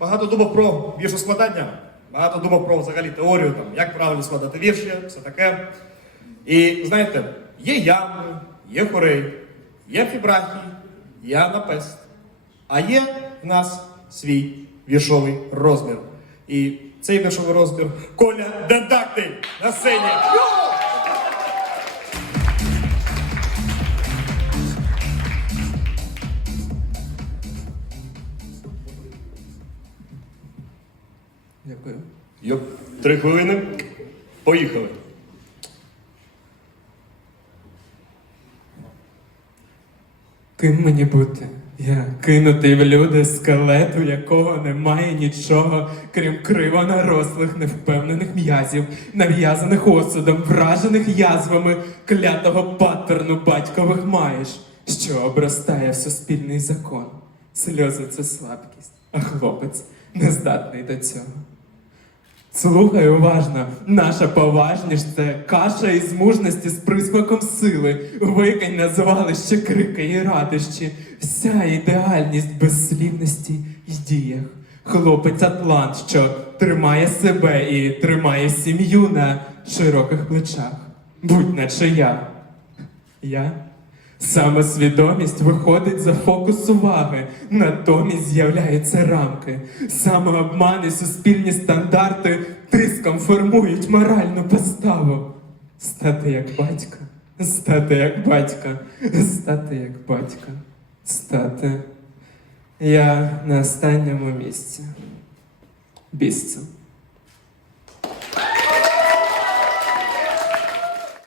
багато думав про віршоскладання, багато думав про взагалі теорію, там, як правильно складати вірші, все таке. І знаєте, є ями, є хорей, є фібрахій, є анапест. А є в нас свій віршовий розмір. І цей віршовий розмір Коля Дедактиль на сцені. Дякую. Йоп, три хвилини. Поїхали. Ким мені бути? Я кинутий в люди скелет, у якого немає нічого, крім криво нарослих, невпевнених м'язів, нав'язаних осудом, вражених язвами, клятого паттерну батькових маєш, що обростає в суспільний закон. Сльози це слабкість, а хлопець не здатний до цього. Слухай уважно, наша поважність це каша із мужності з присмаком сили. Викинь на звалище крики і радощі, вся ідеальність безслівності і діях. Хлопець Атлант, що тримає себе і тримає сім'ю на широких плечах. Будь наче я. Я Самосвідомість виходить за фокус уваги, натомість з'являються рамки. Самообман і суспільні стандарти тиском формують моральну поставу. Стати як батька, стати як батька, стати як батька, стати. Я на останньому місці. Бісцю.